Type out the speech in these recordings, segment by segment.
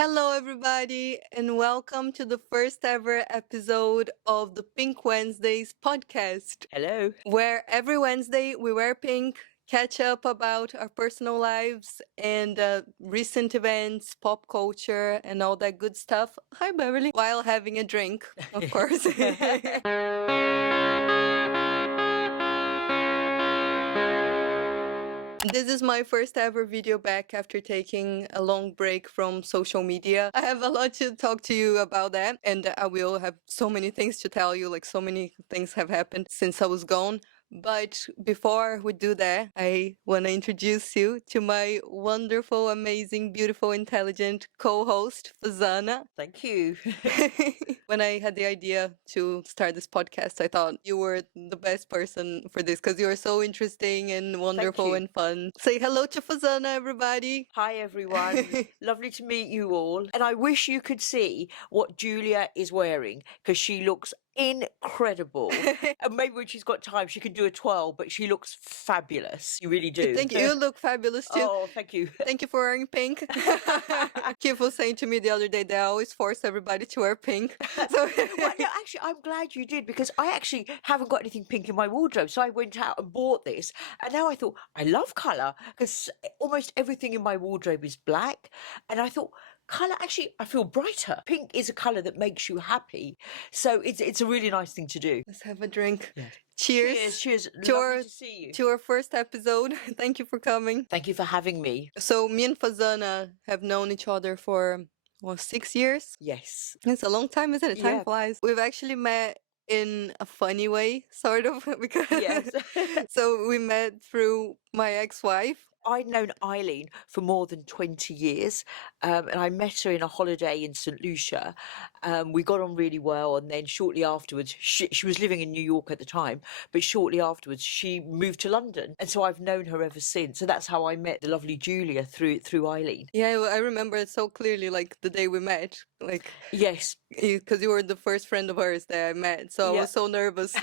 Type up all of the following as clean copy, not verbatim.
Hello, everybody, and welcome to the first ever episode of the Pink Wednesdays podcast, Hello. where every Wednesday we wear pink, catch up about our personal lives and recent events, pop culture, and all that good stuff. Hi, Beverly, while having a drink, of course. This is my first ever video back after taking a long break from social media. I have a lot to talk to you about that, and I will have so many things to tell you, like so many things have happened since I was gone. But before we do that, I want to introduce you to my wonderful, amazing, beautiful, intelligent co-host, Fazana. Thank you. When I had the idea to start this podcast, I thought you were the best person for this because you are so interesting and wonderful you. and fun. Say hello to Fazana, everybody. Hi, everyone. Lovely to meet you all. And I wish you could see what Julia is wearing because she looks incredible. And maybe when she's got time, she can do a twirl, but she looks fabulous. You really do. Thank you. You look fabulous too. Oh, thank you. Thank you for wearing pink. Keith was saying to me the other day that I always force everybody to wear pink. So Well, no, actually, I'm glad you did because I actually haven't got anything pink in my wardrobe. So I went out and bought this. And now I thought, I love colour because almost everything in my wardrobe is black. And I thought, colour, actually, I feel brighter. Pink is a colour that makes you happy. So it's a really nice thing to do. let's have a drink. Yeah. Cheers. Cheers. To Lovely our, to see you. to our first episode. Thank you for coming. Thank you for having me. So me and Fazana have known each other for 6 years. Yes. It's a long time, isn't it? Time Yeah. flies. We've actually met in a funny way, sort of, because Yes. so we met through my ex-wife. I'd known Eileen for more than 20 years, and I met her in a holiday in St. Lucia. We got on really well, and then shortly afterwards, she was living in New York at the time, but shortly afterwards, she moved to London, and so I've known her ever since. So that's how I met the lovely Julia through Eileen. Yeah, well, I remember it so clearly, like the day we met, like Yes. because you were the first friend of hers that I met, so I Yeah. was so nervous.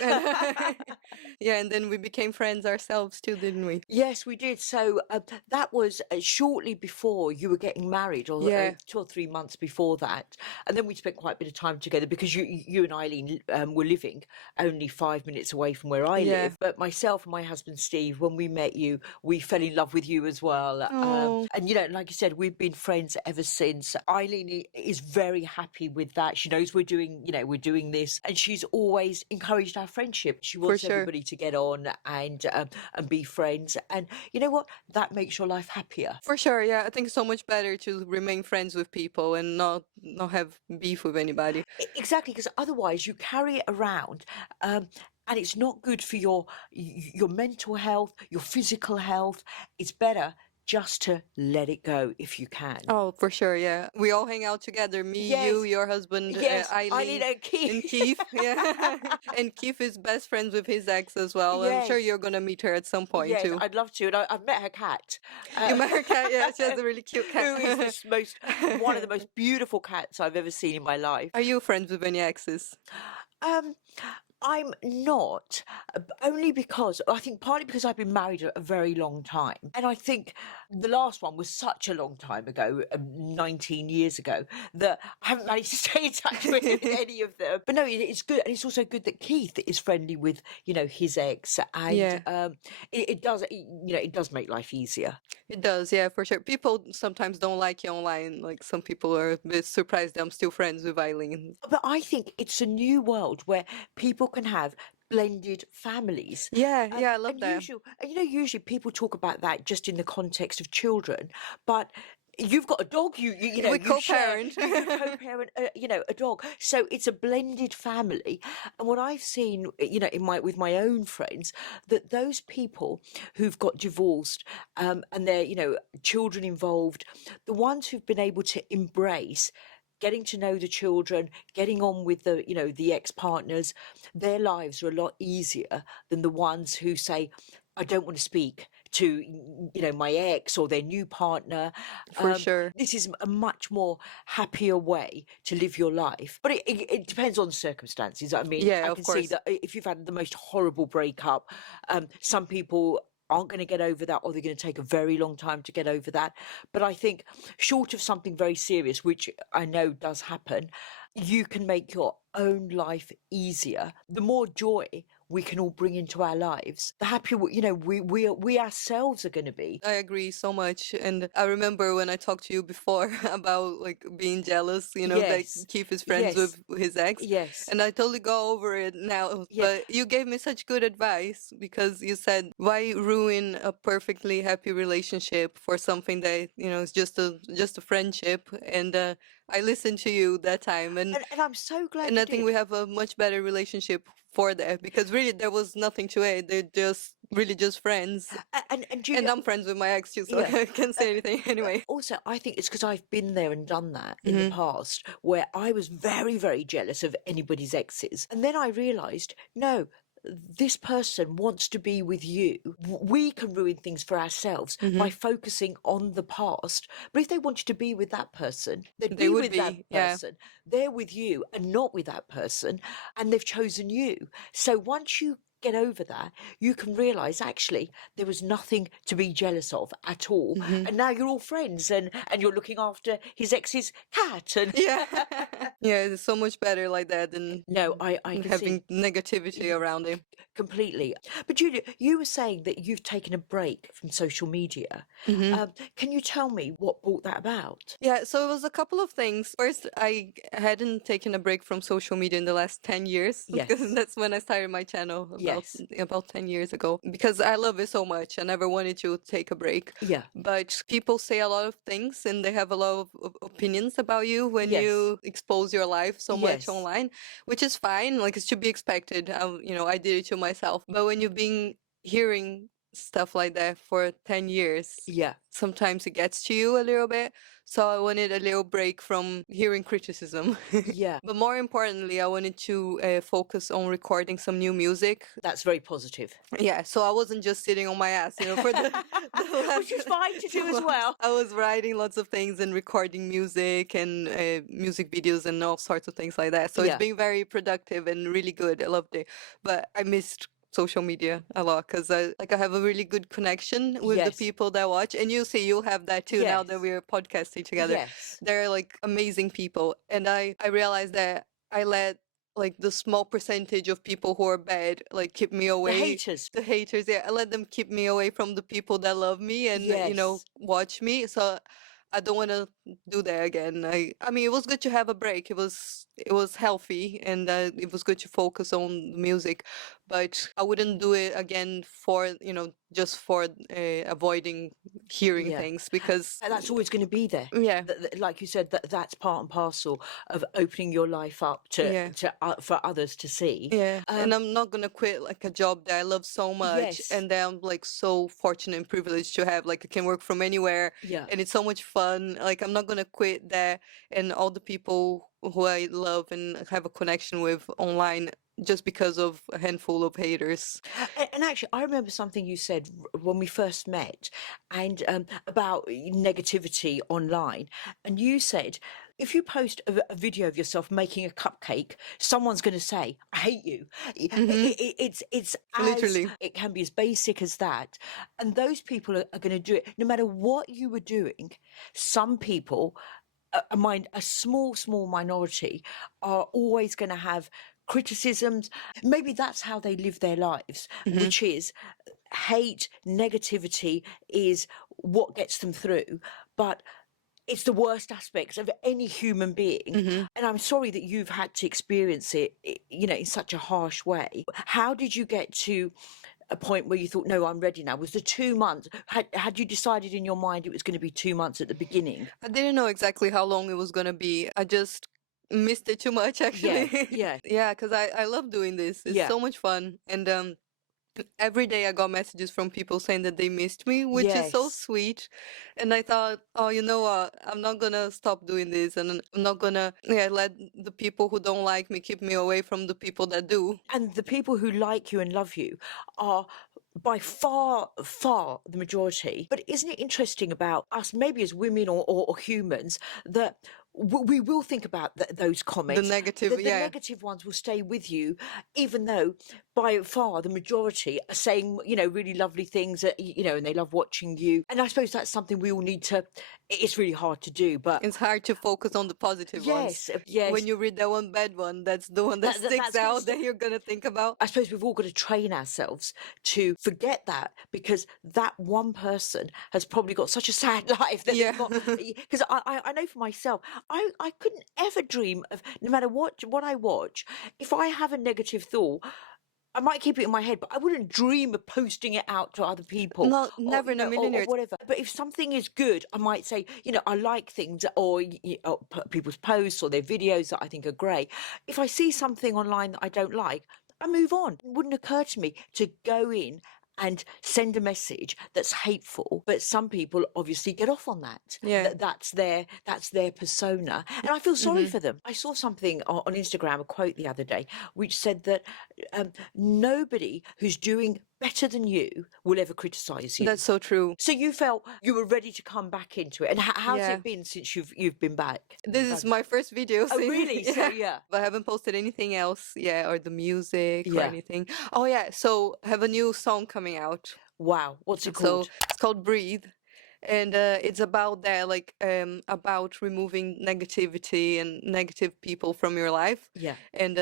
Yeah, and then we became friends ourselves too, didn't we? Yes, we did. So that was shortly before you were getting married, or Yeah. 2 or 3 months before that. And then we spent quite a bit of time together because you and Eileen were living only 5 minutes away from where I Yeah. live. But myself and my husband Steve, when we met you, we fell in love with you as well. Oh. And like you said, we've been friends ever since. Eileen is very happy with that. She knows we're doing this, and she's always encouraged our friendship. She wants sure. everybody to get on and be friends. And you know what? That makes your life happier. For sure, yeah. I think it's so much better to remain friends with people and not have beef with anybody. Exactly, because otherwise you carry it around. And it's not good for your mental health, your physical health. It's better just to let it go if you can. Oh, for sure, yeah. We all hang out together. Me, you, Yes. your husband, Yes, Eileen, and Keith. and Keith. Yeah. And Keith is best friends with his ex as well. I'm sure Yes. you're gonna meet her at some point Yes, too. I'd love to. And I've met her cat. You met her cat? Yeah, she has a really cute cat. Who is one of the most beautiful cats I've ever seen in my life. Are you friends with any exes? I'm not, only because I think partly because I've been married a very long time. And I think the last one was such a long time ago, 19 years ago, that I haven't managed to stay in touch with any of them. But no, it's good. And it's also good that Keith is friendly with, his ex. And it does make life easier. It does, yeah, for sure. People sometimes don't like you online. Like some people are a bit surprised that I'm still friends with Eileen. But I think it's a new world where people can have blended families. Yeah, I love that. Usually people talk about that just in the context of children, but you've got a dog. We You co-parent. you co-parent. A dog. So it's a blended family. And what I've seen, with my own friends, that those people who've got divorced, and they're children involved, the ones who've been able to embrace getting to know the children, getting on with the ex-partners, their lives are a lot easier than the ones who say, I don't want to speak to, my ex or their new partner. For sure. This is a much more happier way to live your life. But it depends on circumstances. I mean, Yeah, I of can see course. that if you've had the most horrible breakup, some people aren't going to get over that, or they're going to take a very long time to get over that. But I think, short of something very serious, which I know does happen, you can make your own life easier. The more joy we can all bring into our lives, the happier we ourselves are going to be. I agree so much. And I remember when I talked to you before about like being jealous, that Yes, Keith is friends yes, with his ex. yes, And I totally go over it now. yeah. But you gave me such good advice because you said, why ruin a perfectly happy relationship for something that, is just a friendship? And I listened to you that time, And I'm so glad and you I think we did. have a much better relationship for that, because really there was nothing to it. They're just really just friends. And And Julia, I'm friends with my ex too, so yeah. I can't say anything anyway. Also, I think it's because I've been there and done that in the Hmm. past, where I was very, very jealous of anybody's exes. And then I realised, no, this person wants to be with you. We can ruin things for ourselves by Hmm. focusing on the past. But if they wanted to be with that person, they'd They be would with that be, yeah. person. They're with you and not with that person, and they've chosen you. So once you get over that, you can realise actually there was nothing to be jealous of at all. Hmm. And now you're all friends, and you're looking after his ex's cat. And Yeah. Yeah, it's so much better like that than no, I can having see. negativity Y- around him. Completely. But Julia, you were saying that you've taken a break from social media. Hmm. Can you tell me what brought that about? Yeah, so it was a couple of things. First, I hadn't taken a break from social media in the last 10 years because Yes. that's when I started my channel Yes. about 10 years ago, because I love it so much. I never wanted to take a break. Yeah. But people say a lot of things and they have a lot of opinions about you when Yes. you expose your life so much Yes. online, which is fine. Like, it's to be expected. I did it to myself. But when you've been hearing stuff like that for 10 years, Yeah. sometimes it gets to you a little bit. So I wanted a little break from hearing criticism. Yeah. But more importantly, I wanted to focus on recording some new music. That's very positive. Yeah, so I wasn't just sitting on my ass, for the Which last is fine to do as 2 months. well. I was writing lots of things and recording music and music videos and all sorts of things like that. So it's Yeah. been very productive and really good. I loved it. But I missed social media a lot because I have a really good connection with the Yes. people that watch, and you'll have that too now that Yes. we're podcasting together. Yes. They're like amazing people, and I realized that I let like the small percentage of people who are bad like keep me The away. haters. The haters, yeah, I let them keep me away from the people that love me and Yes. watch me. So I don't want to do that again. I mean, it was good to have a break. It was healthy, and it was good to focus on the music, but I wouldn't do it again for just for avoiding hearing Yeah. things, because And that's always going to be there. yeah, Like you said, that's part and parcel of opening your life up yeah. for others to see. Yeah, and Um, I'm not gonna quit like a job that I love so much yes, and that I'm like so fortunate and privileged to have. Like, I can work from anywhere yeah, and it's so much fun. Like, I'm not gonna quit that and all the people who I love and have a connection with online just because of a handful of haters. and actually, I remember something you said when we first met, and about negativity online, and you said, if you post a video of yourself making a cupcake, someone's going to say, "I hate you." Mm-hmm. It's as Literally. it can be as basic as that, and those people are going to do it no matter what you were doing. Some people, a small minority, are always going to have criticisms. Maybe that's how they live their lives, Mm-hmm. which is hate, negativity is what gets them through. But it's the worst aspects of any human being. Mm-hmm. And I'm sorry that you've had to experience it, in such a harsh way. How did you get to a point where you thought, no, I'm ready now? Was the 2 months, had you decided in your mind it was going to be 2 months at the beginning? I didn't know exactly how long it was gonna be. I just missed it too much, Yeah, actually. yeah, Yeah, because I love doing this. It's yeah, so much fun, and every day I got messages from people saying that they missed me, which is so yes. sweet. And I thought, oh, you know what? I'm not gonna stop doing this, and I'm not gonna, yeah, let the people who don't like me keep me away from the people that do. And the people who like you and love you are by far, far the majority. But isn't it interesting about us, maybe as women or humans, that we will think about those The comments. negative, The yeah. negative ones will stay with you, even though by far the majority are saying, really lovely things, and they love watching you. And I suppose that's something we all need to, it's really hard to do, but It's hard to focus on the positive ones. yes, When yes, you read that one bad one, that's the one that sticks that's going to out that stick. you're gonna think about. I suppose we've all got to train ourselves to forget that, because that one person has probably got such a sad life that Yeah. they've got. Because I know for myself, I couldn't ever dream of, no matter what I watch, if I have a negative thought, I might keep it in my head, but I wouldn't dream of posting it out to other people, No, or never in a million or years. whatever. But if something is good, I might say, I like things, or, or people's posts or their videos that I think are great. If I see something online that I don't like, I move on. It wouldn't occur to me to go in and send a message that's hateful, but some people obviously get off on that. Yeah. That's their persona, and I feel sorry Hmm. for them. I saw something on Instagram, a quote the other day, which said that nobody who's doing better than you will ever criticize you. That's so true. So you felt you were ready to come back into it, and how's Yeah. it been since you've been back? This is my first video, Oh, see? really? So Yeah. yeah, But I haven't posted anything else, yeah, or the music or yeah. anything. Oh yeah, so I have a new song coming out. Wow, what's it So called? it's called Breathe. And it's about that, like about removing negativity and negative people from your life, Yeah. and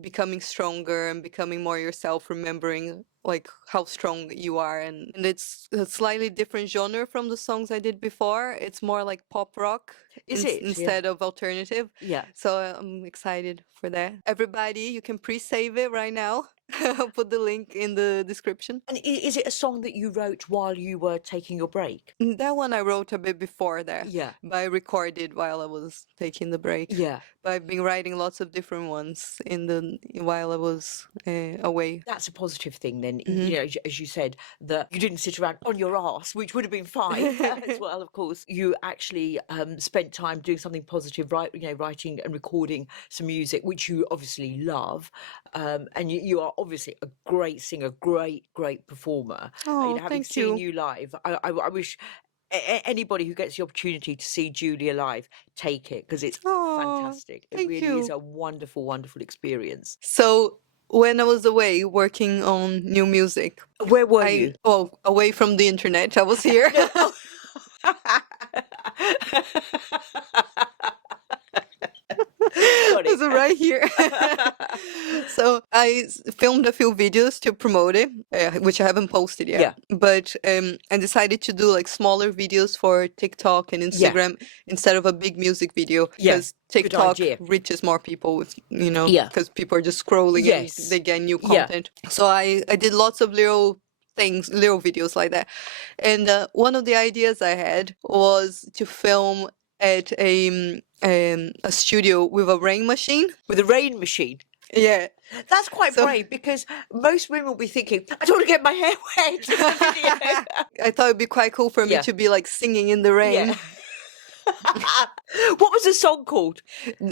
becoming stronger and becoming more yourself, remembering like how strong you are. And it's a slightly different genre from the songs I did before. It's more like pop rock Is it? Yeah. instead of alternative. Yeah. So I'm excited for that. Everybody, you can pre-save it right now. I'll put the link in the description. And is it a song that you wrote while you were taking your break? That one I wrote a bit before that, Yeah. but I recorded while I was taking the break. Yeah. But I've been writing lots of different ones while I was away. That's a positive thing then, Hmm. as you said, that you didn't sit around on your ass, which would have been fine as well, of course. You actually spent time doing something positive, right? Writing and recording some music, which you obviously love. And you are obviously a great singer, great performer. Oh, Having thank seen you. you live, I wish anybody who gets the opportunity to see Julia live, take it, because it's Oh, fantastic. It thank really is you. a wonderful experience. So when I was away working on new music, Where were you? away from the internet, I was here. No. Oh. Got It's right here. So I filmed a few videos to promote it, which I haven't posted yet. Yeah. But I decided to do like smaller videos for TikTok and Yeah. Instagram instead of a big music video, Yeah, because good TikTok idea. reaches more people with, Yeah. because people are just scrolling Yes. and they get new Yeah. content. So I did lots of little things, little videos like that. And one of the ideas I had was to film at a studio with a rain machine. With a rain machine. Yeah. That's quite So- brave, because most women will be thinking, I don't want to get my hair wet in the video. I thought it'd be quite cool for me Yeah. to be like singing in the rain. Yeah. What was the song called?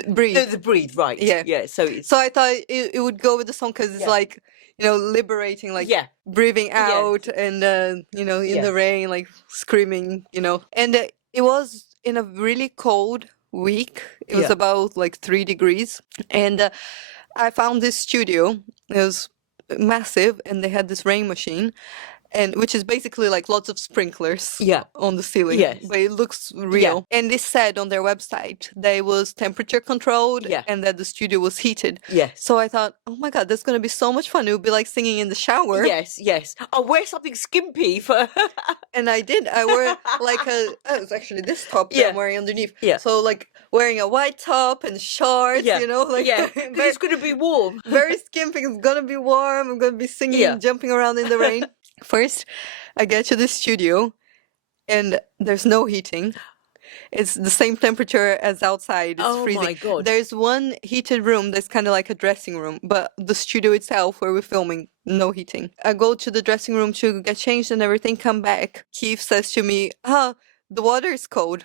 Breathe. The Breathe, right. Yeah. Yeah, so it's... So I thought it would go with the song because it's Yeah. like, liberating, like Yeah. breathing Yeah. out and, in Yeah. the rain, like screaming. And it was in a really cold week. It was Yeah. about like 3 degrees. And I found this studio. It was massive and they had this rain machine. And which is basically like lots of sprinklers Yeah. on the ceiling, Yes. but it looks real. And they said on their website that it was temperature controlled Yeah. and that the studio was heated. Yes. So I thought, oh my God, that's going to be so much fun. It would be like singing in the shower. Yes. I'll wear something skimpy for... And I did. I wore like it was actually this top that Yeah. I'm wearing underneath. Yeah. So like wearing a white top and shorts, Yeah. like Yeah, 'cause it's going to be warm. very skimpy. It's going to be warm. I'm going to be singing, Yeah. jumping around in the rain. First, I get to the studio and there's no heating. It's the same temperature as outside. It's Oh freezing. my God. There's one heated room that's kind of like a dressing room, but the studio itself where we're filming, no heating. I go to the dressing room to get changed and everything, come back. Keith says to me, the water is cold.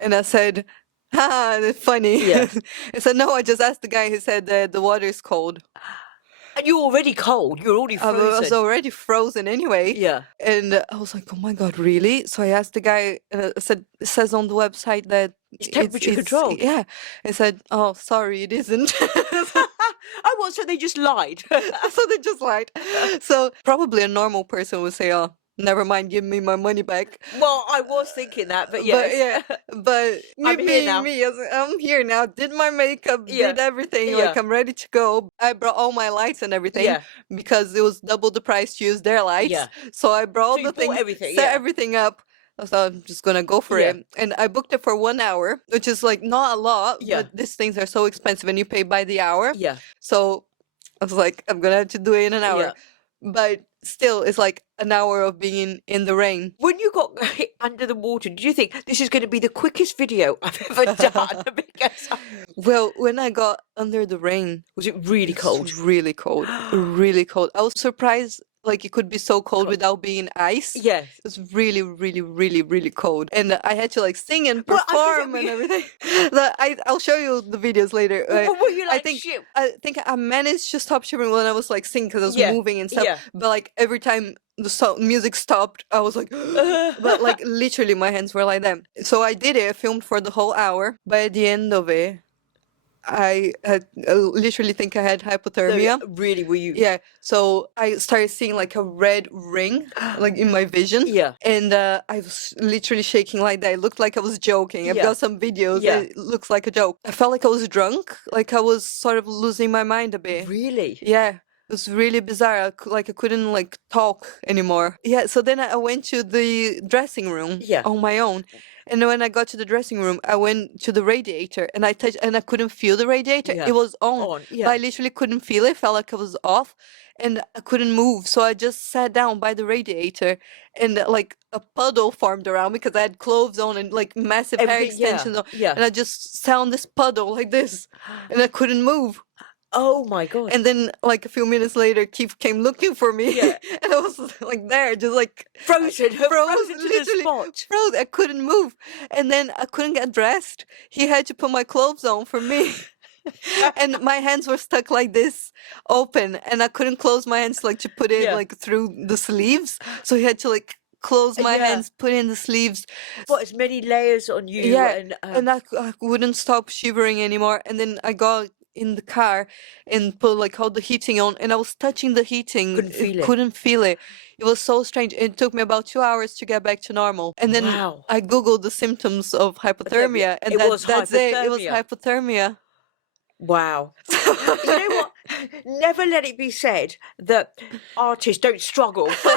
And I said, that's funny. Yeah. I said, no, I just asked the guy who said that the water is cold. And you're already cold. You're already I frozen. was already frozen anyway. Yeah. And I was like, oh my God, really? So I asked the guy, it says on the website that It's temperature controlled. yeah. I said, oh, sorry, it isn't. Oh, what? So they just lied. So they just lied. So probably a normal person would say, oh, never mind, give me my money back. Well, I was thinking that, but But yes. yeah, but me I'm here being now. me, I'm here now, did my makeup, Yeah. did everything, like Yeah. I'm ready to go. I brought all my lights and everything Yeah. because it was double the price to use their lights. Yeah. So I brought all So you the bought things, everything, set yeah. everything up. So I'm just gonna go for Yeah. it. And I booked it for 1 hour, which is like not a lot, Yeah. but these things are so expensive and you pay by the hour. Yeah. So I was like, I'm gonna have to do it in an hour. Yeah. But still, it's like an hour of being in the rain. When you got under the water, did you think this is going to be the quickest video I've ever done? Because Well, when I got under the rain, was it really it's cold? really cold, really cold. I was surprised, like it could be so cold Cold. without being ice. Yes. It was really, really, really, really cold, and I had to like sing and Well, I guess it'd perform and be. everything. I'll show you the videos later. But were you I like, think shit? I managed to stop shivering when I was like singing because I was Yeah. moving and stuff. Yeah. But like every time the music stopped, I was like, but like literally my hands were like that. So I did it. I filmed for the whole hour. But at the end of it, I had literally think I had No, hypothermia. really, were you? Yeah, so I started seeing like a red ring, like in my vision. Yeah. And I was literally shaking like that. It looked like I was joking. I've Yeah. got some videos. Yeah. It looks like a joke. I felt like I was drunk, like I was sort of losing my mind a bit. Really? Yeah, it was really bizarre. Like I couldn't like talk anymore. Yeah, so then I went to the dressing room Yeah. on my own. And when I got to the dressing room, I went to the radiator and I touched and I couldn't feel the radiator. Yeah. It was on, On. but I Yeah. literally couldn't feel it. Felt like I was off and I couldn't move. So I just sat down by the radiator and like a puddle formed around me because I had clothes on and like massive hair Everything. Yeah. extensions on. Yeah. And I just sat on this puddle like this and I couldn't move. Oh my God. And then, like a few minutes later, Keith came looking for me, Yeah. and I was like there, just like Frozen. Frozen to the literally spot. froze. I couldn't move, and then I couldn't get dressed. He had to put my clothes on for me, and my hands were stuck like this, open, and I couldn't close my hands like to put it Yeah. like through the sleeves. So he had to like close my Yeah. hands, put in the sleeves. What, as many layers on you? Yeah, And and I wouldn't stop shivering anymore. And then I got in the car and put like all the heating on, and I was touching the heating, couldn't feel it. couldn't feel it. It was so strange. It took me about 2 hours to get back to normal. And then Wow. I googled the symptoms of hypothermia, and It was that's it. It was hypothermia. hypothermia. Wow. You know what? Never let it be said that artists don't struggle for,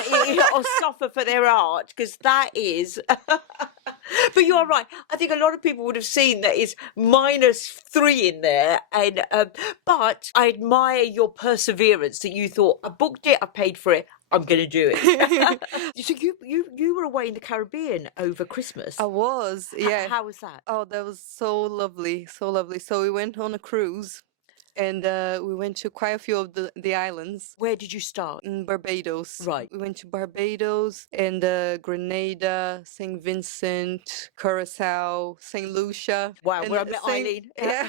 or suffer for their art, because that is. But you are right. I think a lot of people would have seen that it's -3 in there, and but I admire your perseverance. That you thought, I booked it, I paid for it, I'm going to do it. So you were away in the Caribbean over Christmas. I was, yeah. How was that? Oh, that was so lovely, so lovely. So we went on a cruise, and we went to quite a few of the islands. Where did you start? In Barbados. Right. We went to Barbados and Grenada, St. Vincent, Curacao, St. Lucia. Wow, and where I met Eileen. Yeah.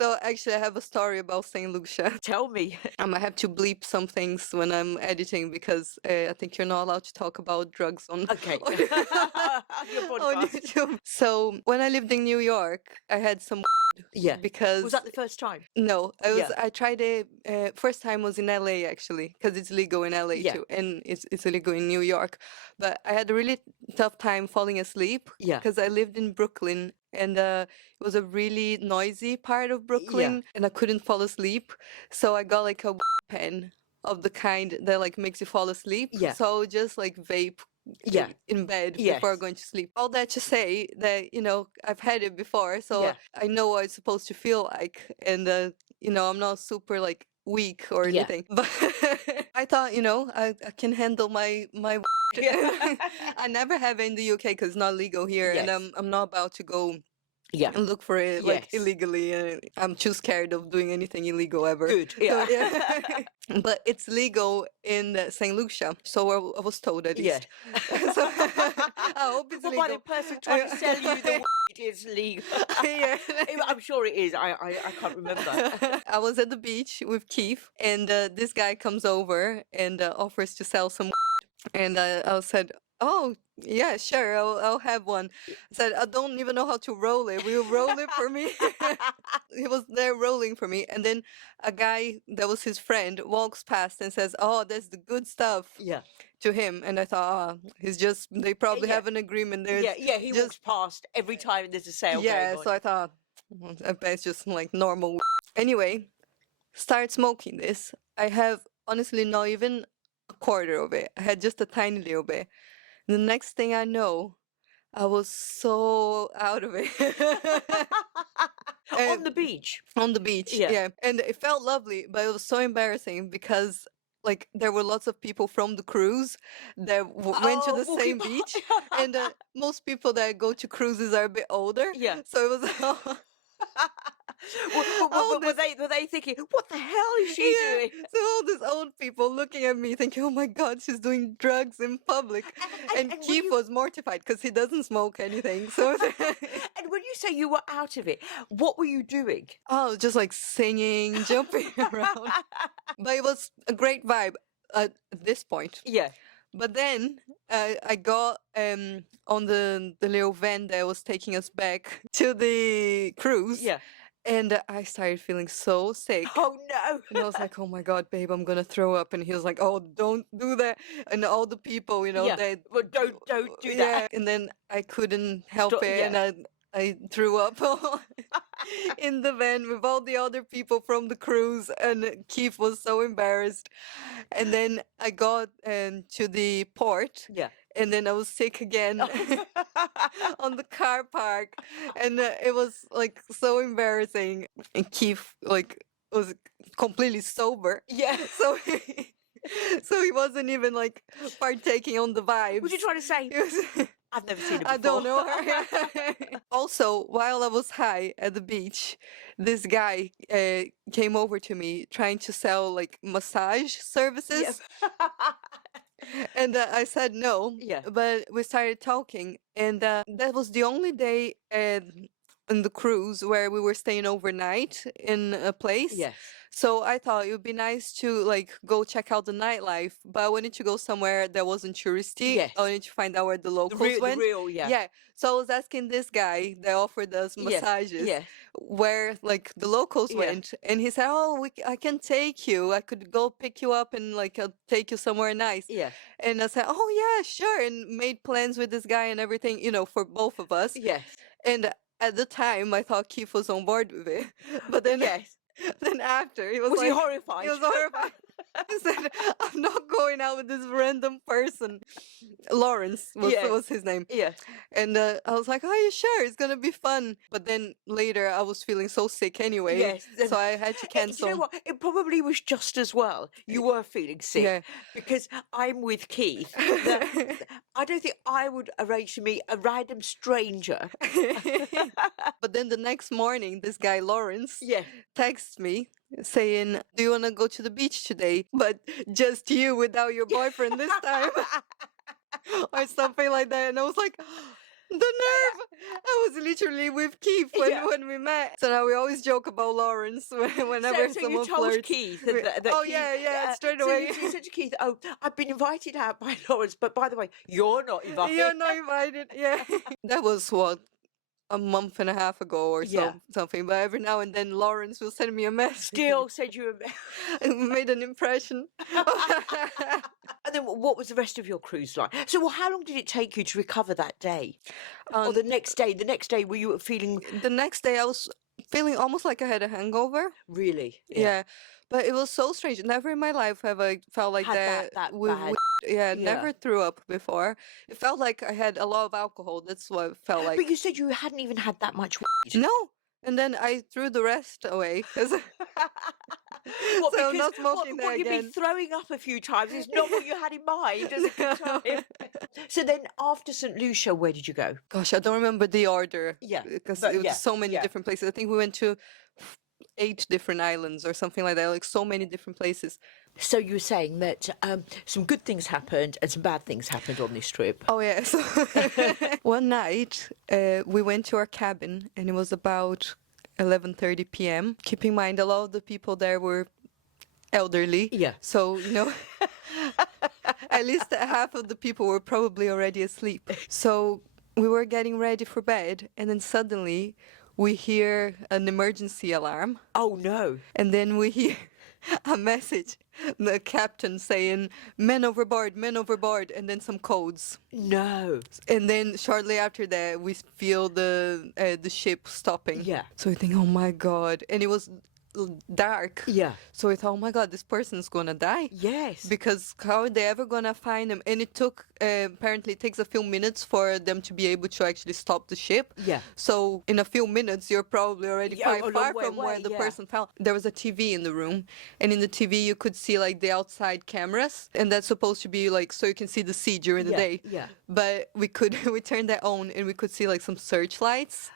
So actually, I have a story about St. Lucia. Tell me. I might have to bleep some things when I'm editing because I think you're not allowed to talk about drugs on, Okay. on, Your on podcast. YouTube. So when I lived in New York, I had some Yeah. because Was that the first time? no, Yeah. I tried it. First time was in LA actually, because it's legal in LA Yeah. too, and it's illegal in New York. But I had a really tough time falling asleep Yeah. because I lived in Brooklyn, and it was a really noisy part of Brooklyn, and I couldn't fall asleep. So I got like a pen of the kind that like makes you fall asleep. Yeah. So I would just like vape Yeah. in bed before Yes. going to sleep. All that to say that, I've had it before, so Yeah. I know what it's supposed to feel like. And, I'm not super like weak or Yeah. anything. But I thought, I can handle my Yeah. I never have it in the UK because it's not legal here, and Yes. I'm not about to go Yeah. and look for it like Yes. illegally. I'm too scared of doing anything illegal ever. Good. So, Yeah. yeah. But it's legal in St. Lucia, so I was told at Yeah. least. So I hope it's Well, by the legal. person trying to sell you the weed is legal. Yeah. I'm sure it is. I can't remember. I was at the beach with Keith, and this guy comes over and offers to sell some. And I said, Oh, yeah, sure. I'll have one. I said, I don't even know how to roll it. Will you roll it for me? He was there rolling for me. And then a guy that was his friend walks past and says, "Oh, that's the good stuff," Yeah. to him. And I thought, oh, they probably Yeah. have an agreement. Yeah. There's Yeah. He just, walks past every time there's a sale going yeah. on. So I thought, I bet it's just like normal. Anyway, start smoking this. I have honestly not even a quarter of it. I had just a tiny little bit. The next thing I know, I was so out of it. On the And beach. on the beach, Yeah. yeah. And it felt lovely, but it was so embarrassing because like there were lots of people from the cruise that went to Oh, the walking same beach, and by. most people that go to cruises are a bit older, Yeah. so it was all Were this. they thinking, what the hell is she Yeah, doing? so all these old people looking at me thinking, "Oh my God, she's doing drugs in public," and And when Keith you was mortified because he doesn't smoke anything. So, and when you say you were out of it, what were you doing? oh, just like singing, jumping around. But it was a great vibe at this point. Yeah. But then I got on the little van that was taking us back to the cruise, Yeah. and I started feeling so sick. Oh no. And I was like, "Oh my God, babe, I'm gonna throw up." And he was like, "Oh, don't do that." And all the people, Yeah. they, Well, don't do that. yeah. And then I couldn't help Stop. it, Yeah. and I threw up in the van with all the other people from the cruise, and Keith was so embarrassed. And then I got to the port, Yeah. and then I was sick again on the car park, and it was like so embarrassing. And Keith like was completely sober, Yeah. so so he wasn't even like partaking on the vibes. Was you trying to say? He was I've never seen it I before. don't know her. Also, while I was high at the beach, this guy came over to me trying to sell like massage Yeah. services. And I said no, Yeah. but we started talking, and that was the only day in the cruise where we were staying overnight in a place. Yes. So I thought it would be nice to like go check out the nightlife, but I wanted to go somewhere that wasn't touristy. I Yes. wanted to find out where the locals The went. real. Yeah. Yeah. So I was asking this guy that offered us Yeah. massages Yes. where like the locals Yeah. went, and he said, "Oh, I can take you. I could go pick you up and like I'll take you somewhere nice." Yeah. And I said, "Oh yeah, sure," and made plans with this guy and everything, for both of us. Yes. And at the time, I thought Keith was on board with it, but then Yes. then after he was Was he like, horrified? he was horrified. He said, "I'm not going out with this random person." Lawrence Yes. was his name. Yeah. And I was like, "Are you sure? It's gonna be fun." But then later, I was feeling so sick anyway, Yes. so I had to Do you know cancel. what? It probably was just as well. You were feeling sick Yeah. because I'm with Keith. That I don't think I would arrange to meet a random stranger. But then the next morning, this guy Lawrence Yeah. texts me saying, "Do you want to go to the beach today? But just you without your boyfriend this time," or something like that. And I was like, "The nerve!" I was literally with Keith Yeah. when we met. So now we always joke about Lawrence whenever So you someone told flirts. Keith We- that oh Keith, yeah, straight so away. you said to Keith, "Oh, I've been invited out by Lawrence, but by the way, you're not invited." You're not invited. Yeah, that was what, a month and a half ago or Yeah. something. But every now and then Lawrence will send me a message. Still said you were. And made an impression. And then what was the rest of your cruise like? So, well, how long did it take you to recover that day? Or Um, the next day? The next day, were you feeling the next day I was feeling almost like I had a hangover. really? Yeah. But it was so strange. Never in my life have I felt like Had that that with bad. yeah, Yeah. never threw up before. It felt like I had a lot of alcohol. That's what it felt like. But you said you hadn't even had that much weed. No. And then I threw the rest away because What, so I'm because not smoking what that you've again. been throwing up a few times is not what you had in mind as a good time. So then after St. Lucia, where did you go? Gosh, I don't remember the order. Yeah, Because but it was yeah, so many yeah. different places. I think we went to 8 different islands or something like that, like so many different places. So you were saying that some good things happened and some bad things happened on this trip. Oh yeah. So one night we went to our cabin and it was about 11:30 p.m. Keep in mind a lot of the people there were elderly. Yeah. So at least half of the people were probably already asleep. So we were getting ready for bed, and then suddenly we hear an emergency alarm, Oh no. and then we hear a message, the captain saying, men overboard, and then some codes. No. And then shortly after that, we feel the ship stopping. Yeah. So we think, oh my God. And it was dark. Yeah. So we thought, oh my God, this person's gonna die. Yes. Because how are they ever gonna find him? And it took, apparently, it takes a few minutes for them to be able to actually stop the ship. Yeah. So in a few minutes, you're probably already Yeah, quite a long far way from where away, the yeah. person fell. There was a TV in the room, and in the TV you could see like the outside cameras, and that's supposed to be like so you can see the sea during the Yeah, day. yeah. But we turned that on, and we could see like some searchlights.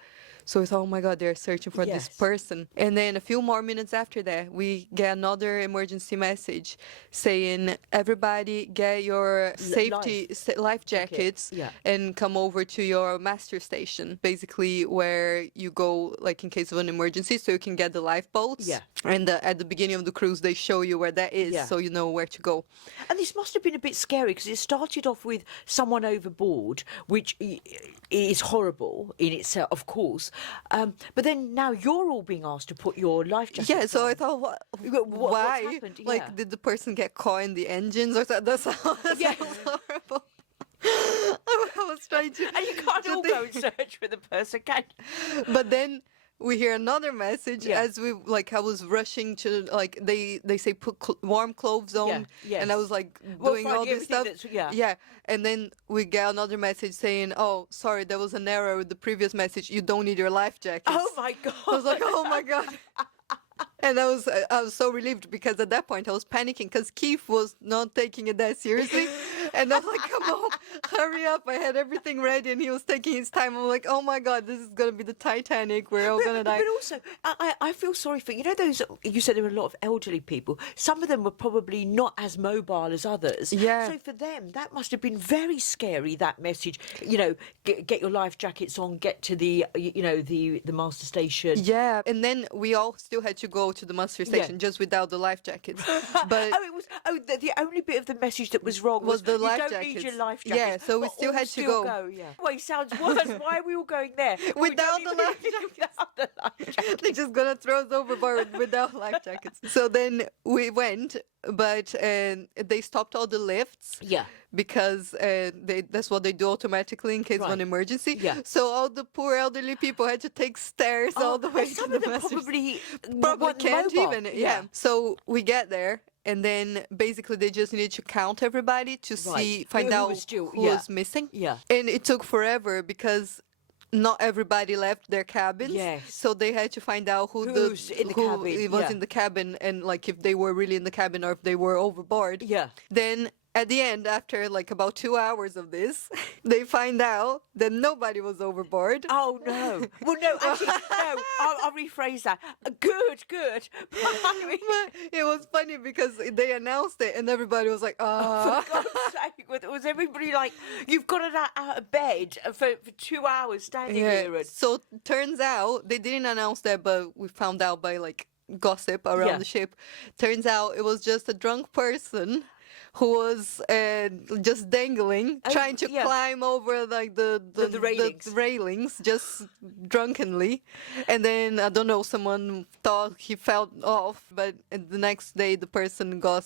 So we thought, oh my God, they're searching for this Yes. person. And then a few more minutes after that, we get another emergency message saying, everybody get your safety life jackets Yeah. and come over to your master station, basically where you go like in case of an emergency so you can get the lifeboats. Yeah. And at the beginning of the cruise, they show you where that is Yeah. so you know where to go. And this must have been a bit scary because it started off with someone overboard, which is horrible in itself, of course. But then now you're all being asked to put your life jackets Yeah, so on. I thought, What's why? happened? Like, Yeah. did the person get caught in the engines or something? That sounds Yeah. horrible. I was trying to. And you can't to all think. go and search for the person, can you? But then we hear another message Yeah. as we I was rushing to they say put warm clothes on, Yeah, and I yes. was like Well, doing finding all this everything stuff. that's- yeah. Yeah, and then we get another message saying, "Oh, sorry, there was an error with the previous message. You don't need your life jackets." Oh my God. I was like, "Oh my God." And I was so relieved because at that point I was panicking because Keith was not taking it that seriously, and I was like, "Come on, hurry up!" I had everything ready, and he was taking his time. I'm like, "Oh my God, this is gonna be the Titanic. We're all gonna die." But also, I feel sorry for, you know, those, you said there were a lot of elderly people. Some of them were probably not as mobile as others. Yeah. So for them, that must have been very scary, that message. You know, get your life jackets on, get to the, you know, the master station. Yeah, and then we all still had to go to the muster station just without the life jackets. But The only bit of the message that was wrong was the life you don't need your jackets. life Yeah, jackets. so we But still all had to go. Yeah. Well, it sounds worse. Why are we all going there? Well, we Without don't the even- life jackets. Without the life jackets. They're just gonna throw us overboard without life jackets. So then we went, but they stopped all the lifts. Yeah. Because that's what they do automatically in case of Right. an emergency. Yeah. So all the poor elderly people had to take stairs all the way and to some the of them master probably probably weren't can't mobile. even. Yeah. So we get there, and then basically they just need to count everybody to Right. find Who out was still- who yeah. was missing. Yeah. And it took forever because not everybody left their cabins. Yes. So they had to find out Who's in the who cabin, it was yeah. in the cabin, and like if they were really in the cabin or if they were overboard. Yeah. Then at the end, after like about 2 hours of this, they find out that nobody was overboard. Oh no! Well, no, actually, no. I'll rephrase that. Good. I mean, But it was funny because they announced it and everybody was like, for God's sake, was everybody like, you've got it out of bed for 2 hours standing here? And... So turns out they didn't announce that, but we found out by like gossip around Yeah. the ship. Turns out it was just a drunk person who was just dangling, trying to yeah. climb over like the railings. the railings, just drunkenly. And then I don't know, someone thought he fell off, but the next day the person got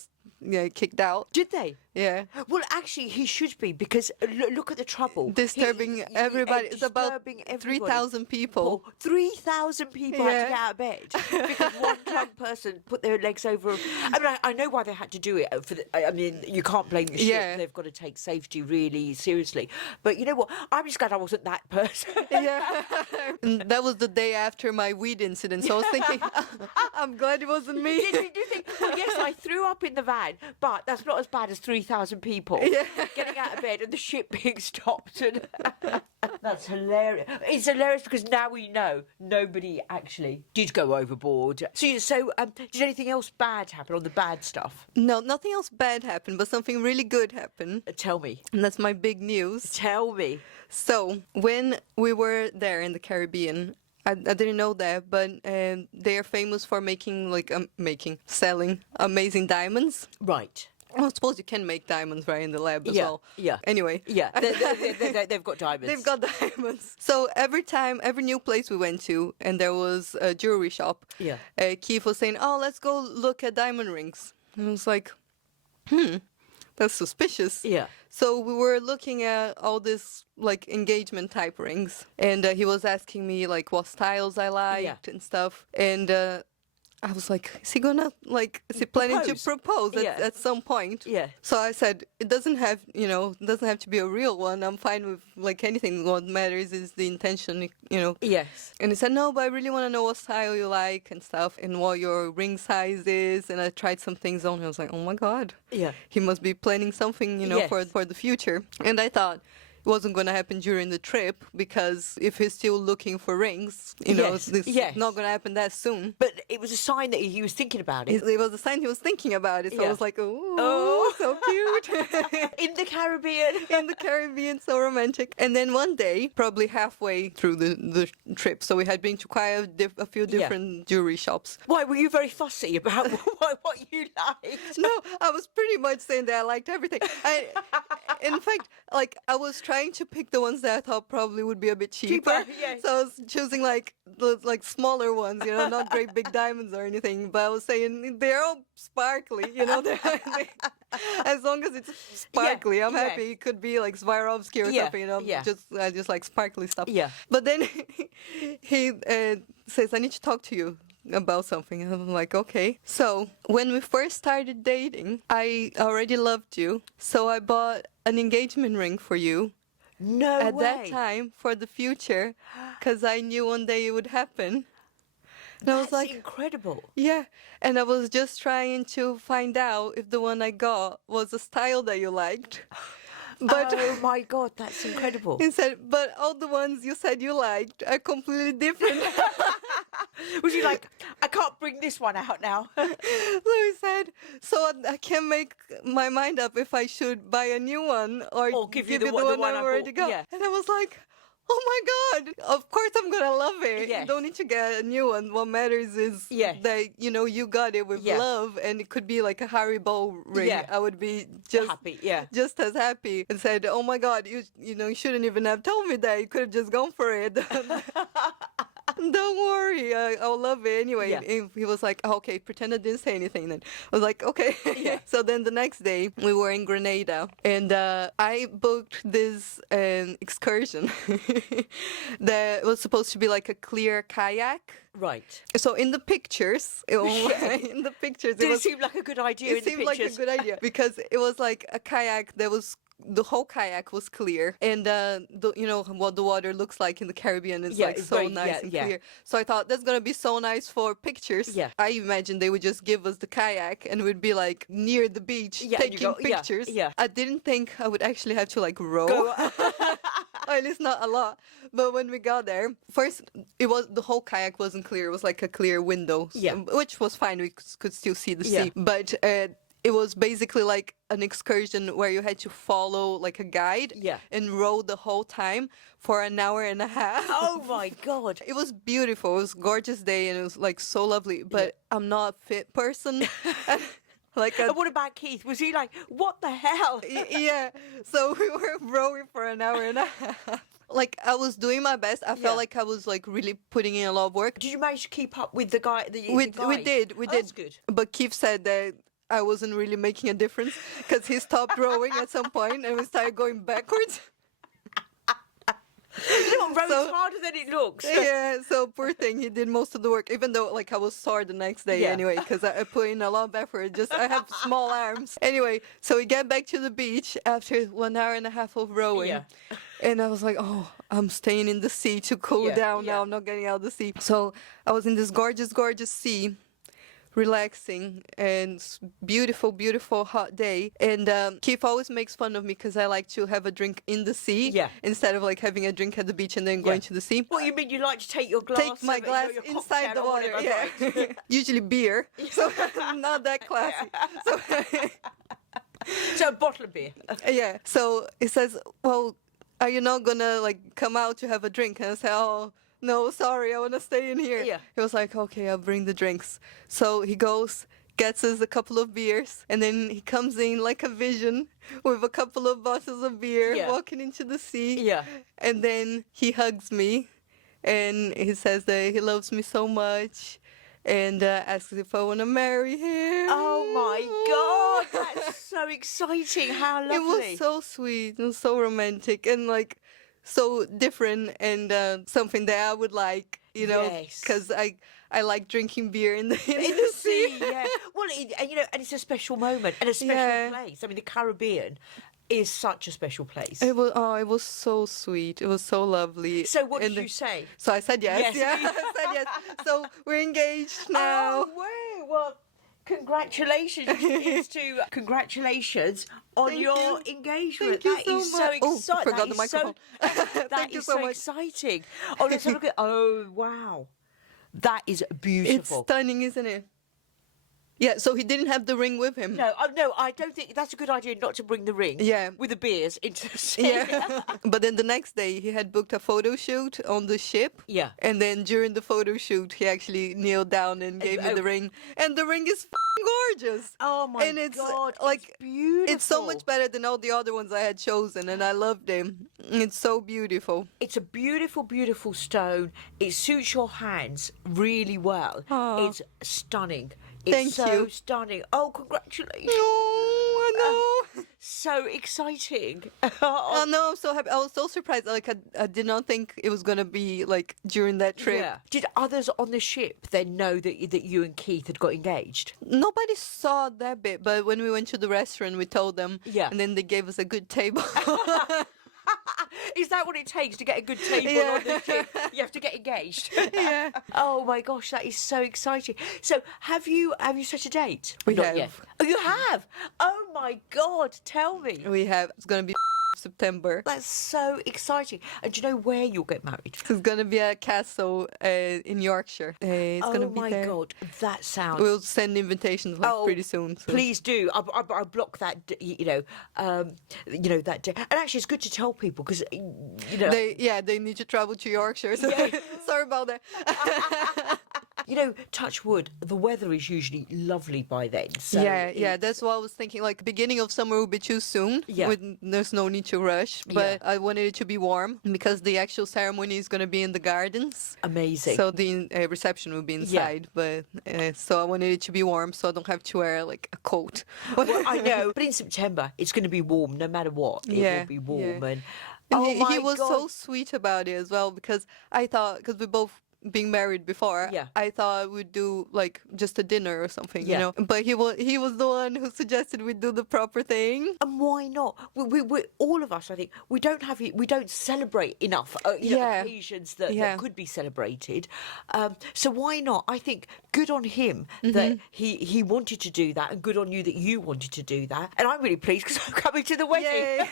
kicked out. Did they? Yeah. Well, actually, he should be, because look at the trouble. Disturbing everybody. It's about disturbing everybody. 3,000 people. 3,000 people had to Yeah. get out of bed because one drunk person put their legs over. I mean, I know why they had to do it. I mean, you can't blame the ship. Yeah. They've got to take safety really seriously. But you know what? I'm just glad I wasn't that person. Yeah. And that was the day after my weed incident. So I was thinking, I'm glad it wasn't me. Did you think, well, yes, I threw up in the van, but that's not as bad as 3,000 people getting out of bed and the ship being stopped. And that's hilarious. It's hilarious because now we know nobody actually did go overboard. So did anything else bad happen on the bad stuff? No, nothing else bad happened, but something really good happened. Tell me. And that's my big news. Tell me. So when we were there in the Caribbean, I didn't know that, but they are famous for selling amazing diamonds. Right. I suppose you can make diamonds right in the lab as Yeah, well. yeah. Anyway. Yeah, they've got diamonds. They've got diamonds. So every new place we went to, and there was a jewelry shop, Yeah. Keith was saying, "Oh, let's go look at diamond rings." And I was like, that's suspicious. Yeah. So we were looking at all this like engagement type rings, and he was asking me like what styles I liked and stuff, and I was like, is he gonna like? Is he planning to propose at some point? Yeah. So I said, it doesn't have it doesn't have to be a real one. I'm fine with like anything. What matters is the intention, Yes. And he said, no, but I really want to know what style you like and stuff, and what your ring size is. And I tried some things on. I was like, oh my god, Yeah. he must be planning something, Yes. for the future. And I thought it wasn't going to happen during the trip, because if he's still looking for rings, Yes, it's yes. not going to happen that soon. But it was a sign that he was thinking about it. It was a sign he was thinking about it. So I Yeah. was like, Oh. so cute. In the Caribbean. In the Caribbean, so romantic. And then one day, probably halfway through the trip, so we had been to quite a few different jewelry shops. Why were you very fussy about what you liked? No, I was pretty much saying that I liked everything. In fact, like I was trying to pick the ones that I thought probably would be a bit cheaper. Yes. So I was choosing like the smaller ones, not great big diamonds or anything. But I was saying they're all sparkly, as long as it's sparkly, I'm happy. It could be like Swarovski or something, I just like sparkly stuff. Yeah. But then he says, I need to talk to you about something. And I'm like, okay. So when we first started dating, I already loved you. So I bought an engagement ring for you. No At way. that time, for the future, because I knew one day it would happen. And I was like, incredible. yeah. And I was just trying to find out if the one I got was a style that you liked. But oh my God, that's incredible. he said, but all the ones you said you liked are completely different. Was he like, I can't bring this one out now? So he said, so I can't make my mind up if I should buy a new one or give you the one I already got. Yeah. And I was like, oh my God, of course I'm going to love it. Yes. You don't need to get a new one. What matters is that, you got it with love, and it could be like a Haribo ring. Yeah. I would be just happy, just as happy, and said, oh my God, you shouldn't even have told me that. You could have just gone for it. Don't worry, I'll love it anyway. Yeah. He was like, okay, pretend I didn't say anything then. I was like, okay. Yeah. So then the next day we were in Grenada, and I booked this excursion that was supposed to be like a clear kayak. Right. So in the pictures, did it seem like a good idea? It seemed like a good idea because it was like a kayak that was. The whole kayak was clear, and what the water looks like in the Caribbean is like so very, nice and clear. So I thought that's gonna be so nice for pictures. Yeah. I imagined they would just give us the kayak and we'd be like near the beach taking pictures. Yeah. I didn't think I would actually have to like row. Or at least not a lot. But when we got there, first the whole kayak wasn't clear. It was like a clear window, which was fine. We could still see the sea, but. It was basically like an excursion where you had to follow like a guide and row the whole time for an hour and a half. Oh my God. It was beautiful. It was a gorgeous day and it was like so lovely. But I'm not a fit person. And what about Keith? Was he like, what the hell? Yeah. So we were rowing for an hour and a half. Like I was doing my best. I felt like I was like really putting in a lot of work. Did you manage to keep up with the guy? We did. That's good. But Keith said that I wasn't really making a difference because he stopped rowing at some point and we started going backwards. Rowing's harder than it looks. Yeah, so poor thing, he did most of the work, even though like I was sore the next day anyway, because I put in a lot of effort. I have small arms. Anyway, so we get back to the beach after 1 hour and a half of rowing. Yeah. And I was like, oh, I'm staying in the sea to cool down now. I'm not getting out of the sea. So I was in this gorgeous, gorgeous sea, relaxing, and beautiful, beautiful hot day. And Keith always makes fun of me because I like to have a drink in the sea instead of like having a drink at the beach and then going to the sea. What you mean? You like to take your glass? Take my glass your inside the cocktail or water. whatever, Yeah, right? usually beer. So not that classy. So So a bottle of beer. yeah. So it says, well, are you not gonna like come out to have a drink? And I say, oh. No, sorry, I want to stay in here. Yeah. He was like, okay, I'll bring the drinks. So he goes, gets us a couple of beers, and then he comes in like a vision with a couple of bottles of beer, Yeah. walking into the sea. Yeah. And then he hugs me, and he says that he loves me so much, and asks if I want to marry him. Oh my God, that's so exciting. How lovely. It was so sweet and so romantic and like so different and something that I would like, you know, Yes. because I like drinking beer in the In the sea, yeah. Well, and, you know, and it's a special moment and a special Yeah. place. I mean, the Caribbean is such a special place. It was so sweet. It was so lovely. So what did And you say? So I said yes. Yes. Yeah, I said yes. So we're engaged now. Oh, wow. Well, congratulations on Thank your you. engagement. Thank you That so is so much. Oh, I exciting. forgot the microphone. That Thank you is so so much. exciting. Oh, let's have a look at. Oh, wow. That is It's beautiful. stunning, isn't it? Yeah, so he didn't have the ring with him. No, I don't think that's a good idea not to bring the ring Yeah. with the beers into the sea. Yeah. But then the next day he had booked a photo shoot on the ship. Yeah. And then during the photo shoot he actually kneeled down and gave me the ring. And the ring is gorgeous. Oh my and it's God, like it's beautiful. It's so much better than all the other ones I had chosen, and I loved them. It's so beautiful. It's a beautiful, beautiful stone. It suits your hands really well. Aw. It's stunning. It's Thank so you. stunning. Oh, congratulations. Oh, I know. So exciting. Oh no, I'm so happy. I was so surprised. Like I did not think it was gonna be like during that trip. Yeah. Did others on the ship then know that you and Keith had got engaged? Nobody saw that bit, but when we went to the restaurant, we told them. Yeah. And then they gave us a good table. Is that what it takes to get a good table Yeah. on the ship? You have to get engaged. Yeah. Oh my gosh, that is so exciting. So have you set a date? We Not have. yet. Oh, you have? Oh my God, tell me. We have. It's gonna be September. That's so exciting. And do you know where you'll get married? It's gonna be a castle in Yorkshire. It's gonna Oh be my there. God, that sounds. We'll send invitations like Oh, pretty soon. So. Please do. I block that. That day. And actually, it's good to tell people because They need to travel to Yorkshire. So Yeah. sorry about that. touch wood. The weather is usually lovely by then. So yeah. That's what I was thinking. Like beginning of summer would be too soon. Yeah. There's no need to rush. But I wanted it to be warm because the actual ceremony is gonna be in the gardens. Amazing. So the reception will be inside. But so I wanted it to be warm, so I don't have to wear like a coat. Well, I know, but in September it's going to be warm no matter what. It Yeah, will be warm yeah. and. And Oh my he was God. so sweet about it as well because I thought, because we both being married before, Yeah. I thought we'd do like just a dinner or something, Yeah. you know. But he was the one who suggested we do the proper thing. And why not? We all of us, I think, we don't celebrate enough, Yeah. occasions that Yeah. could be celebrated. So why not? I think good on him Mm-hmm. that he wanted to do that, and good on you that you wanted to do that. And I'm really pleased because I'm coming to the wedding. Yay!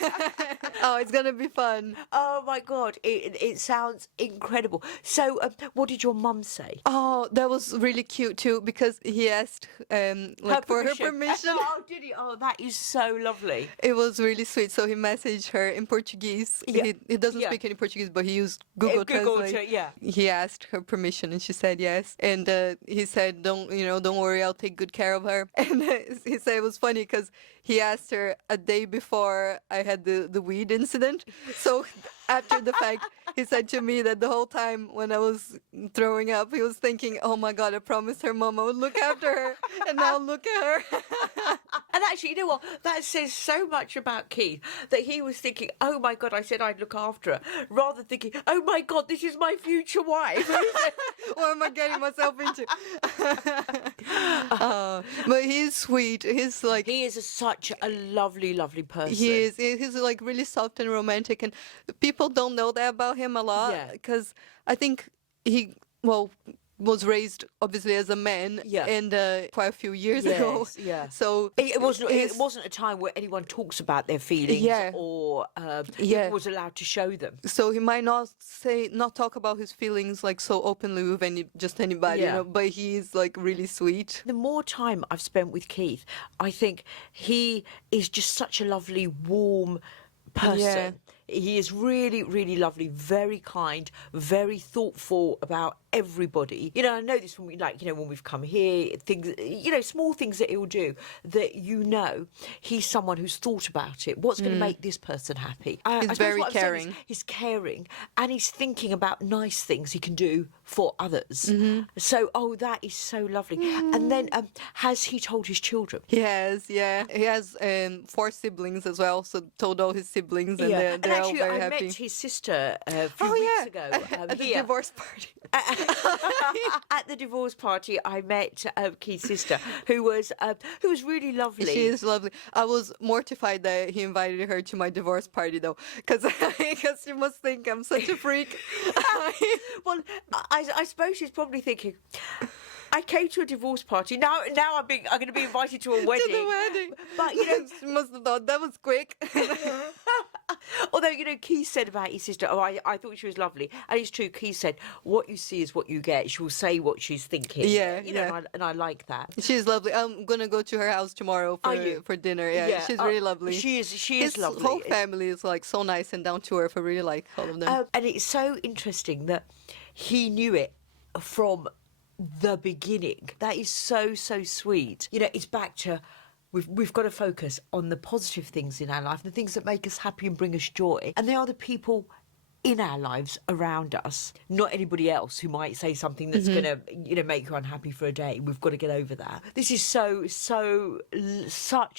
Oh, it's gonna be fun. Oh my God, it sounds incredible. So, what did your mum say? Oh, that was really cute too because he asked for her permission. Oh, did he? Oh, that is so lovely. It was really sweet. So he messaged her in Portuguese. Yeah. He doesn't Yeah. speak any Portuguese, but he used Google Translate. Yeah. He asked her permission, and she said yes. And he said, "Don't worry, I'll take good care of her." And he said it was funny because he asked her a day before I had the weed incident. So after the fact, he said to me that the whole time when I was throwing up, he was thinking, "Oh my God, I promised her mom I would look after her, and now look at her." And actually, you know what? That says so much about Keith that he was thinking, "Oh my God, I said I'd look after her," rather than thinking, "Oh my God, this is my future wife." What am I getting myself into? But he's sweet. He's like He is such a lovely, lovely person. he is. He's like really soft and romantic, and people don't know that about him a lot Yeah. because I think he was raised obviously as a man, Yeah. and quite a few years ago. Yes, yeah. So It wasn't. It his- wasn't a time where anyone talks about their feelings, Yeah. or Yeah. was allowed to show them. So he might not talk about his feelings like so openly with anybody, Yeah. but he's like really sweet. The more time I've spent with Keith, I think he is just such a lovely, warm person. Yeah. He is really, really lovely, very kind, very thoughtful about everybody, you know, I know this from, like, you know, when we've come here, things, you know, small things that he'll do that, you know, he's someone who's thought about it. What's going to make this person happy? I He's suppose very what I'm saying is caring. he's caring, and he's thinking about nice things he can do for others. So, oh, that is so lovely. And then, has he told his children? He has, yeah. He has 4 siblings as well, so told all his siblings, and Yeah, they're, and they're all actually, very I happy. met his sister a few Oh, weeks yeah, ago at the here. divorce party. At the divorce party, I met Keith's sister, who was really lovely. She is lovely. I was mortified that he invited her to my divorce party, though, because she must think I'm such a freak. Well, I suppose she's probably thinking, I came to a divorce party. Now I'm going to be invited to a wedding. To the wedding. But, you know, she must have thought that was quick. although, you know, Keith said about his sister, oh, I thought she was lovely. And it's true, Keith said, what you see is what you get. She will say what she's thinking. Yeah, you know, yeah. and I like that. She's lovely. I'm gonna go to her house tomorrow Are you? for dinner. Yeah, she's really lovely. She is His lovely. whole family is like so nice and down to earth. I really like all of them. And it's so interesting that he knew it from the beginning. That is so sweet. You know, it's back to we've got to focus on the positive things in our life, the things that make us happy and bring us joy, and they are the people in our lives around us, not anybody else who might say something that's going to, you know, make you unhappy for a day. We've got to get over that. This is such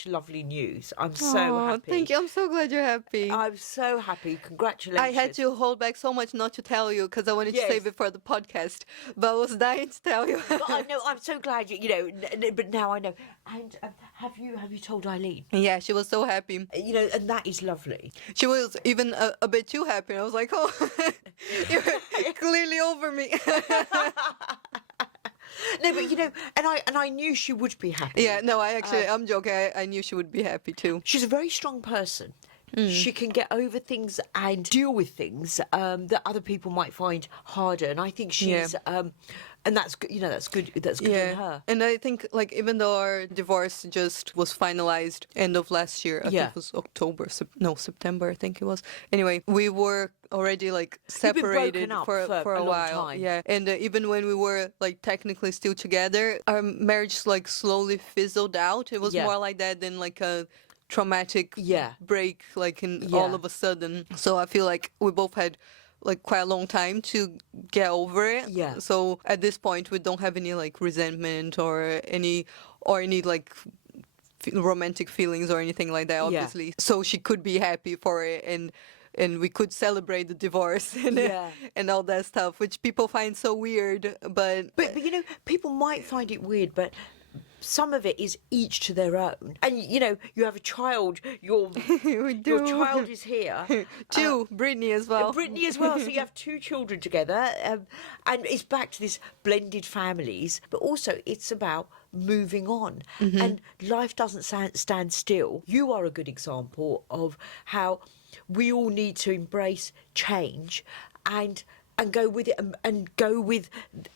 lovely news. I'm so happy. Thank you. I'm so glad you're happy. I'm so happy. Congratulations. I had to hold back so much not to tell you because I wanted to save it for the podcast, but I was dying to tell you. But I know. I'm so glad you know. But now I know. And have you told Eileen? Yeah, she was so happy. You know, and that is lovely. She was even a bit too happy. I was like, oh, you're clearly over me. No, but you know, and I knew she would be happy. Yeah, no, I'm joking. I knew she would be happy too. She's a very strong person. She can get over things and deal with things that other people might find harder. And I think she's, and that's good. You know, that's good. That's good in her. And I think, like, even though our divorce just was finalized end of last year, I think it was September. I think it was. Anyway, we were already like separated for a while. Time. Yeah, and even when we were like technically still together, our marriage like slowly fizzled out. It was more like that than like a traumatic break, like in all of a sudden. So I feel like we both had like quite a long time to get over it. Yeah. So at this point, we don't have any like resentment or any like romantic feelings or anything like that. Obviously, so she could be happy for it and we could celebrate the divorce and all that stuff, which people find so weird. But you know, people might find it weird, but some of it is each to their own. And, you know, you have a child, your child is here. Two, Brittany as well. Brittany as well. So you have 2 children together. And it's back to this blended families. But also it's about moving on. And life doesn't stand still. You are a good example of how we all need to embrace change and go with it and go with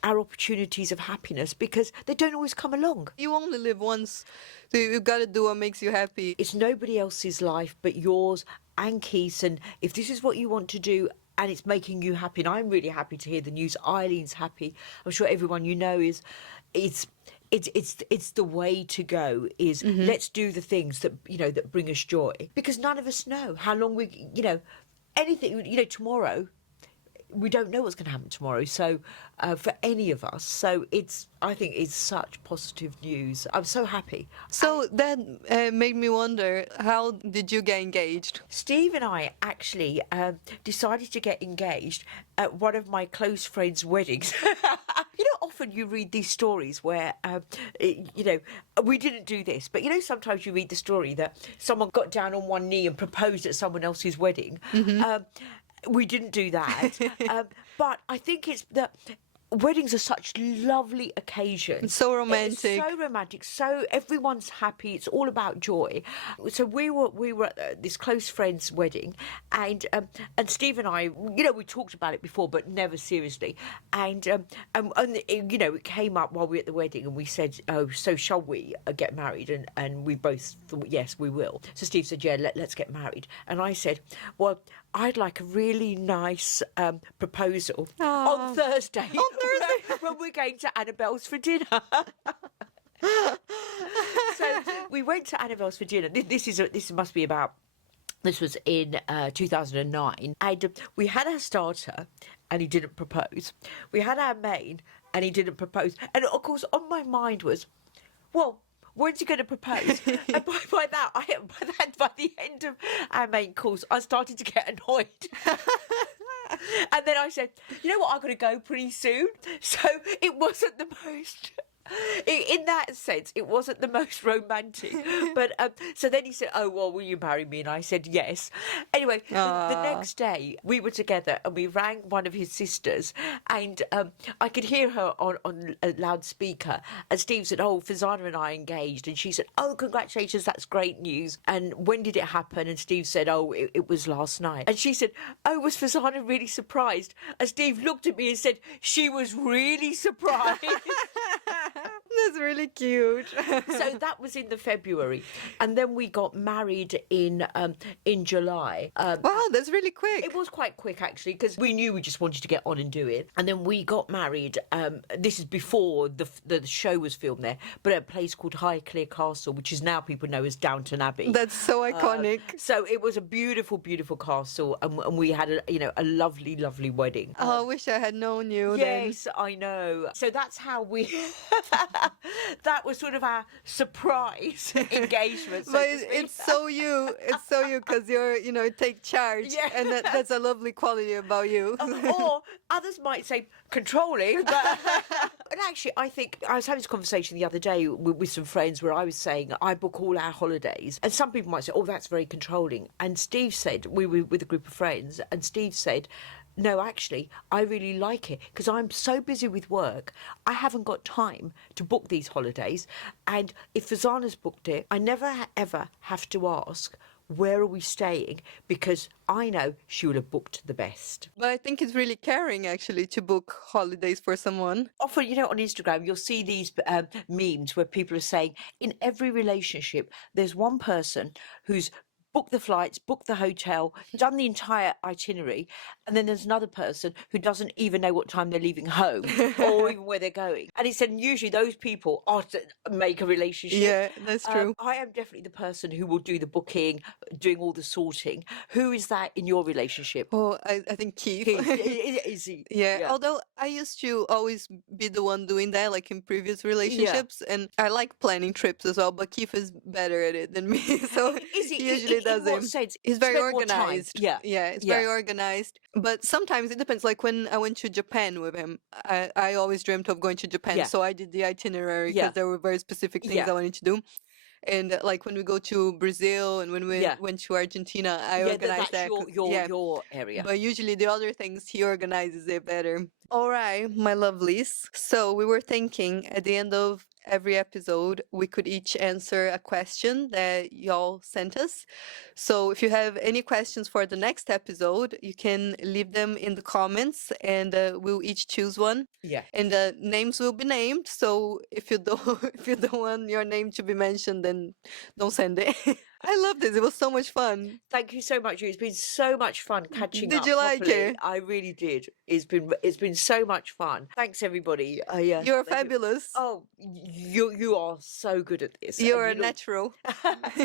our opportunities of happiness, because they don't always come along. You only live once, so you've got to do what makes you happy. It's nobody else's life but yours and Keith's, and if this is what you want to do and it's making you happy, and I'm really happy to hear the news, Eileen's happy, I'm sure everyone you know is, it's the way to go is let's do the things that, you know, that bring us joy, because none of us know how long we, you know, anything, you know, tomorrow, we don't know what's going to happen tomorrow. So for any of us, so I think it's such positive news. I'm so happy. So that made me wonder, how did you get engaged? Steve and I actually decided to get engaged at one of my close friends' weddings. You know, often you read these stories where, you know, we didn't do this, but, you know, sometimes you read the story that someone got down on one knee and proposed at someone else's wedding. We didn't do that. But I think it's that weddings are such lovely occasions. It's so romantic. It's so romantic. So everyone's happy. It's all about joy. So we were at this close friend's wedding, and Steve and I, you know, we talked about it before, but never seriously. And you know, it came up while we were at the wedding, and we said, "Oh, so shall we get married?" And we both thought, yes, we will. So Steve said, "Yeah, let's get married." And I said, "Well, I'd like a really nice proposal on Aw. Thursday On Thursday. when we're going to Annabelle's for dinner. So we went to Annabelle's for dinner. This must be about. This was in 2009, and we had our starter, and he didn't propose. We had our main, and he didn't propose. And of course, on my mind was, well, when's he going to propose? And by the end of our main course, I started to get annoyed. And then I said, you know what, I'm going to go pretty soon. So it wasn't the most. In that sense, it wasn't the most romantic. But so then he said, "Oh well, will you marry me?" And I said, "Yes." Anyway, the next day we were together and we rang one of his sisters, and I could hear her on a loudspeaker. And Steve said, "Oh, Fazana and I are engaged," and she said, "Oh, congratulations, that's great news." And when did it happen? And Steve said, "Oh, it was last night." And she said, "Oh, was Fazana really surprised?" And Steve looked at me and said, "She was really surprised." That's really cute. So that was in the February, and then we got married in July. Wow, that's really quick. It was quite quick actually, because we knew we just wanted to get on and do it. And then we got married. This is before the show was filmed there, but at a place called Highclere Castle, which is now people know as Downton Abbey. That's so iconic. So it was a beautiful, beautiful castle, and we had a lovely, lovely wedding. Oh, I wish I had known you then. Yes, I know. So that's how we. That was sort of our surprise engagement. So But to speak. it's so you. It's so you because you're, take charge. Yeah. And that's a lovely quality about you. Or others might say controlling, but and actually I think I was having this conversation the other day with some friends where I was saying I book all our holidays, and some people might say, oh, that's very controlling. And Steve said, we were with a group of friends, and Steve said, no, actually, I really like it because I'm so busy with work. I haven't got time to book these holidays. And if Fazana's booked it, I never ever have to ask, where are we staying? Because I know she would have booked the best. But I think it's really caring, actually, to book holidays for someone. Often, on Instagram, you'll see these memes where people are saying, in every relationship, there's one person who's booked the flights, booked the hotel, done the entire itinerary, and then there's another person who doesn't even know what time they're leaving home or even where they're going. And he said usually those people are to make a relationship. Yeah, that's true. I am definitely the person who will do the booking, doing all the sorting. Who is that in your relationship? Oh, I think Keith. Is he? Yeah, although I used to always be the one doing that, like in previous relationships, and I like planning trips as well, but Keith is better at it than me, so Is he? he usually does in what it. sense? He's very Spend more time. organized. Yeah. Yeah, it's Yeah. very organized. But sometimes it depends. Like when I went to Japan with him, I always dreamt of going to Japan, Yeah. so I did the itinerary because Yeah. there were very specific things Yeah. I wanted to do. And like when we go to Brazil and when we Yeah. went to Argentina, I Yeah, organized that's that. 'Cause- your yeah. your area. But usually the other things he organizes it better. All right, my lovelies. So we were thinking at the end of every episode we could each answer a question that y'all sent us. So if you have any questions for the next episode, you can leave them in the comments and we'll each choose one. Yeah. And the names will be named. So if you don't if you don't want your name to be mentioned, then don't send it. I love this. It was so much fun. Thank you so much. It's been so much fun catching Did up. you like properly. it? I really did. It's been so much fun. Thanks everybody. Yeah, You're thank you. fabulous. Oh, you are so good at this. You're a and you look, natural.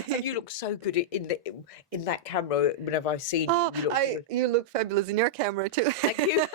and you look so good in that camera. Whenever I've seen Oh, you, look good. you look fabulous in your camera too. Thank you.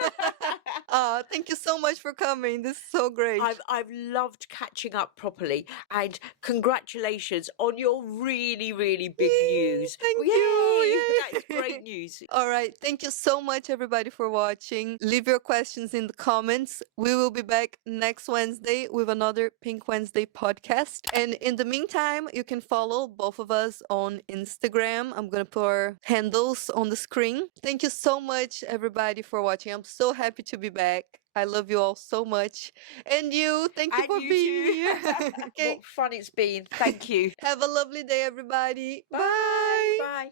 Thank you so much for coming. This is so great. I've loved catching up properly, and congratulations on your really, really big news. Thank Yay! you. That's great news. All right. Thank you so much, everybody, for watching. Leave your questions in the comments. We will be back next Wednesday with another Pink Wednesday podcast. And in the meantime, you can follow both of us on Instagram. I'm going to put our handles on the screen. Thank you so much, everybody, for watching. I'm so happy to be back. I love you all so much. And you, thank you And for you being too. here. Okay. What fun it's been. Thank you. Have a lovely day, everybody. Bye. Bye.